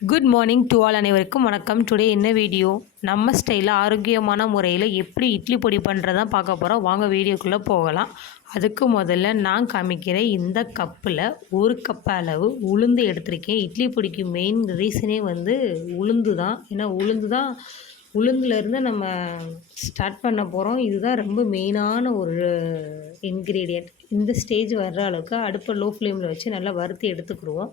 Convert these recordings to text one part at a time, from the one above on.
Good morning to all அனைவருக்கும் வணக்கம். Today என்ன வீடியோ நம்ம ஸ்டைலில் ஆரோக்கியமான முறையில் எப்படி இட்லி பொடி பண்ணுறதான் பார்க்க போகிறோம் வாங்க வீடியோக்குள்ளே போகலாம். அதுக்கு முதல்ல நான் காமிக்கிற இந்த கப்பில் ஒரு கப் அளவு உளுந்து எடுத்திருக்கேன். இட்லி பொடிக்கு மெயின் ரீசனே வந்து உளுந்து தான் ஏன்னா உளுந்து தான் உளுந்துலேருந்து நம்ம ஸ்டார்ட் பண்ண போகிறோம் இதுதான் ரொம்ப மெயினான ஒரு இன்க்ரீடியண்ட் இந்த ஸ்டேஜ் வர்ற அளவுக்கு அடுப்பை லோ ஃப்ளேமில் வச்சு நல்லா வறுத்து எடுத்துக்கிடுவோம்.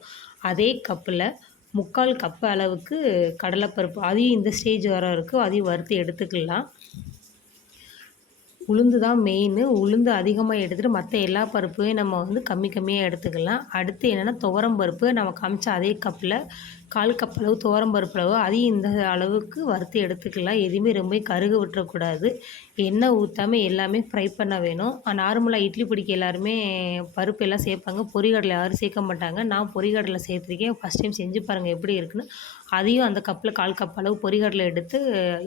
அதே கப்பில் முக்கால் கப்பு அளவுக்கு கடலைப்பருப்பு. அதையும் இந்த ஸ்டேஜ் வர வரைக்கும் அதையும் வறுத்து எடுத்துக்கலாம். உளுந்து தான் மெயின் உளுந்து அதிகமாக எடுத்துகிட்டு மற்ற எல்லா பருப்பையும் நம்ம வந்து கம்மி கம்மியாக எடுத்துக்கலாம். அடுத்து என்னென்னா துவரம் பருப்பு நம்ம காமிச்ச அதே கப்பில் கால் கப் அளவு துவரம் பருப்பு அளவு அதையும் இந்த அளவுக்கு வறுத்து எடுத்துக்கலாம். எதுவுமே ரொம்ப கருக விட்டுறக்கூடாது. எண்ணெய் ஊற்றாமல் எல்லாமே ஃப்ரை பண்ண வேணும். நார்மலாக இட்லி பிடிக்க எல்லாருமே பருப்பு எல்லாம் சேர்ப்பாங்க. பொரிகடலை யாரும் சேர்க்க மாட்டாங்க. நான் பொரிகடலை சேர்த்துருக்கேன். ஃபஸ்ட் டைம் செஞ்சு பாருங்கள் எப்படி இருக்குன்னு. அதையும் அந்த கப்பில் கால் கப் அளவு பொரிகடலை எடுத்து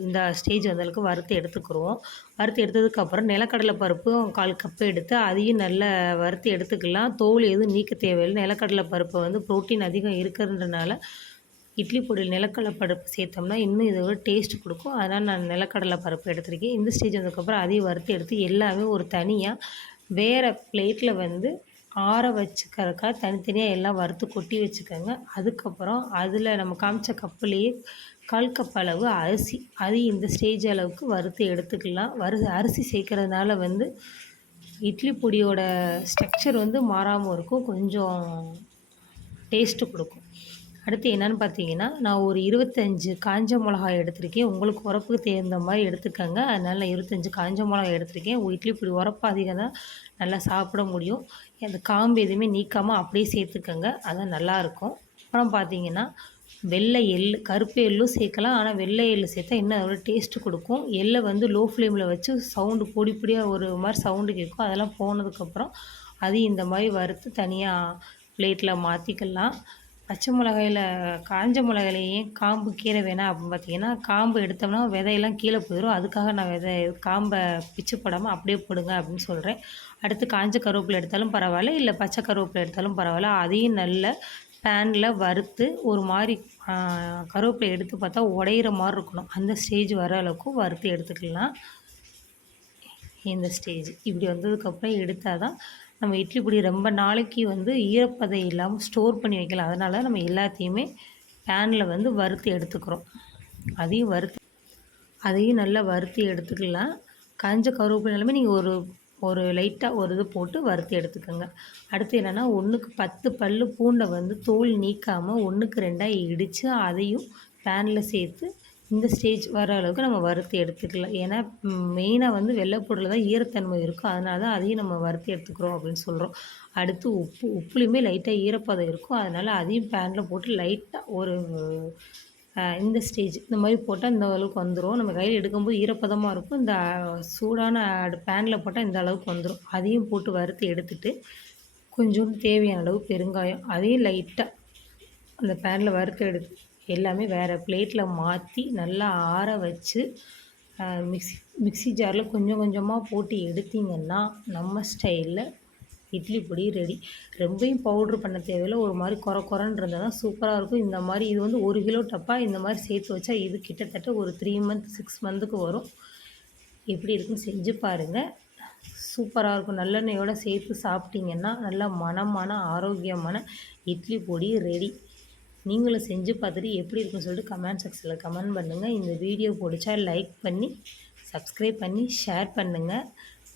இந்த ஸ்டேஜ் வந்தளவுக்கு வறுத்து எடுத்துக்கிறோம் வறுத்து எடுத்ததுக்கப்புறம் நிலக்கடலை பருப்பும் கால் கப்பு எடுத்து அதையும் நல்லா வறுத்து எடுத்துக்கலாம். தோல் எதுவும் நீக்க தேவையில்லை. நிலக்கடலை பருப்பை வந்து ப்ரோட்டீன் அதிகம் இருக்கிறதுனால இட்லி பொடியில் நிலக்கடலை பருப்பு சேர்த்தோம்னா இன்னும் இதோட டேஸ்ட் கொடுக்கும். அதனால் நான் நிலக்கடலை பருப்பு எடுத்திருக்கேன். இந்த ஸ்டேஜ் வந்ததுக்கப்புறம் அதையும் வறுத்து எடுத்து எல்லாமே ஒரு தனியாக வேறு பிளேட்டில் வந்து ஆற வச்சுக்கிறக்கா தனித்தனியாக எல்லாம் வறுத்து கொட்டி வச்சுக்கோங்க. அதுக்கப்புறம் அதில் நம்ம காமிச்ச கப்புலேயே கால் கப் அளவு அரிசி. அது இந்த ஸ்டேஜ் அளவுக்கு வறுத்து எடுத்துக்கலாம். வறு அரிசி சேர்க்கறதுனால வந்து இட்லி பொடியோட ஸ்ட்ரக்சர் வந்து மாறாமல் இருக்கும். கொஞ்சம் டேஸ்ட்டு கொடுக்கும். அடுத்து என்னென்னு பார்த்தீங்கன்னா நான் ஒரு இருபத்தஞ்சி காஞ்ச மிளகாய் எடுத்திருக்கேன். உங்களுக்கு உரப்புக்கு தகுந்த மாதிரி எடுத்துக்கோங்க. அதனால் நான் இருபத்தஞ்சி காஞ்ச மிளகாய் எடுத்திருக்கேன். இட்லி இப்படி உரப்பு அதிகம் தான். நல்லா சாப்பிட முடியும். அந்த காம்பு எதுவுமே நீக்காமல் அப்படியே சேர்த்துக்கோங்க. அதான் நல்லாயிருக்கும் அப்புறம் பார்த்தீங்கன்னா வெள்ளை எள் கருப்பு எள்ளும் சேர்க்கலாம். ஆனால் வெள்ளை எள் சேர்த்தா இன்னும் அதோட டேஸ்ட்டு கொடுக்கும். எள்ளை வந்து லோ ஃப்ளேமில் வச்சு சவுண்டு பொடி பொடியாக ஒரு மாதிரி சவுண்டு கேட்கும். அதெல்லாம் போனதுக்கப்புறம் அதையும் இந்த மாதிரி வறுத்து தனியாக பிளேட்டில் மாற்றிக்கலாம் பச்சை மிளகாயில் காஞ்ச மிளகாயிலையும் காம்பு கீரை வேணாம் அப்படின்னு பார்த்தீங்கன்னா காம்பு எடுத்தோம்னா விதையெல்லாம் கீழே போயிடும் அதுக்காக நான் விதை காம்பை பிச்சு போடாமல் அப்படியே போடுங்க அப்படின்னு சொல்கிறேன் அடுத்து காஞ்ச கருவேப்பிலை எடுத்தாலும் பரவாயில்ல இல்லை பச்சை கருவேப்பிலை எடுத்தாலும் பரவாயில்ல. அதையும் நல்ல பேனில் வறுத்து ஒரு மாதிரி கருவேப்பிலை எடுத்து பார்த்தா உடையிற மாதிரி இருக்கணும். அந்த ஸ்டேஜ் வர அளவுக்கு வறுத்து எடுத்துக்கலாம். இந்த ஸ்டேஜ் இப்படி வந்ததுக்கப்புறம் எடுத்தால் தான் நம்ம இட்லி பொடி ரொம்ப நாளைக்கு வந்து ஈரப்பதை இல்லாமல் ஸ்டோர் பண்ணி வைக்கலாம். அதனால் நம்ம எல்லாத்தையுமே பேனில் வந்து வறுத்து எடுத்துக்கிறோம். அதையும் வறுத்து அதையும் நல்லா வறுத்து எடுத்துக்கலாம். காஞ்ச கருவேப்பிலை நீங்கள் ஒரு ஒரு லைட்டாக ஒரு இது போட்டு வறுத்து எடுத்துக்கோங்க. அடுத்து என்னென்னா ஒன்றுக்கு பத்து பல் பூண்டை வந்து தோல் நீக்காமல் ஒன்றுக்கு ரெண்டாக இடித்து அதையும் பேனில் சேர்த்து இந்த ஸ்டேஜ் வர அளவுக்கு நம்ம வறுத்து எடுத்துக்கலாம். ஏன்னா மெயினாக வந்து வெள்ளைப்பூடில் தான் ஈரத்தன்மை இருக்கும் அதனால தான் அதையும் நம்ம வறுத்து எடுத்துக்கிறோம் அப்படின்னு சொல்கிறோம் அடுத்து உப்பு உப்புலேயுமே லைட்டாக ஈரப்பதம் இருக்கும். அதனால் அதையும் பேனில் போட்டு லைட்டாக ஒரு இந்த ஸ்டேஜ் இந்த மாதிரி போட்டால் இந்த அளவுக்கு வந்துடும் நம்ம கையில் எடுக்கும்போது ஈரப்பதமாக இருக்கும். இந்த சூடான பேனில் போட்டால் இந்த அளவுக்கு வந்துடும் அதையும் போட்டு வறுத்து எடுத்துட்டு கொஞ்சோண்டு தேவையான அளவு பெருங்காயம் அதையும் லைட்டாக அந்த பேனில் வறுத்து எடுத்து எல்லாமே வேறு பிளேட்டில் மாற்றி நல்லா ஆற வச்சு மிக்ஸி மிக்ஸி ஜாரில் கொஞ்சம் கொஞ்சமாக போட்டு எடுத்திங்கன்னா நம்ம ஸ்டைலில் இட்லி பொடி ரெடி. ரொம்பையும் பவுட்ரு பண்ண தேவையில்லை. ஒரு மாதிரி குறை குறைன்னு இருந்தால் தான் சூப்பராக இருக்கும். இந்த மாதிரி இது வந்து ஒரு கிலோ டப்பா இந்த மாதிரி சேர்த்து வச்சா இது கிட்டத்தட்ட ஒரு த்ரீ மந்த் சிக்ஸ் மந்த்துக்கு வரும். எப்படி இருக்குன்னு செஞ்சு பாருங்கள் சூப்பராக இருக்கும். நல்லெண்ணெயோடு சேர்த்து சாப்பிட்டிங்கன்னா நல்லா மனமான ஆரோக்கியமான இட்லி பொடி ரெடி. நீங்களும் செஞ்சு பார்த்துட்டு எப்படி இருக்குன்னு சொல்லிட்டு கமெண்ட் செக்ஷனில் கமெண்ட் பண்ணுங்கள் இந்த வீடியோ பிடிச்சா லைக் பண்ணி சப்ஸ்கிரைப் பண்ணி ஷேர் பண்ணுங்கள்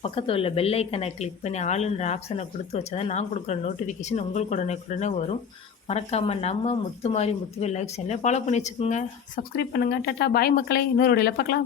பக்கத்தில் உள்ள பெல் ஐக்கனை கிளிக் பண்ணி ஆளுன்ற ஆப்ஷனை கொடுத்து வச்சா தான் நான் கொடுக்குற நோட்டிஃபிகேஷன் உங்களுக்கு உடனே உடனே வரும். மறக்காமல் நம்ம முத்து மாதிரி முத்துவே லைஃப் சேனலை ஃபாலோ பண்ணி வச்சுக்கோங்க. சப்ஸ்கிரைப் பண்ணுங்கள் டாட்டா பாய் மக்களை. இன்னொரு பார்க்கலாம்.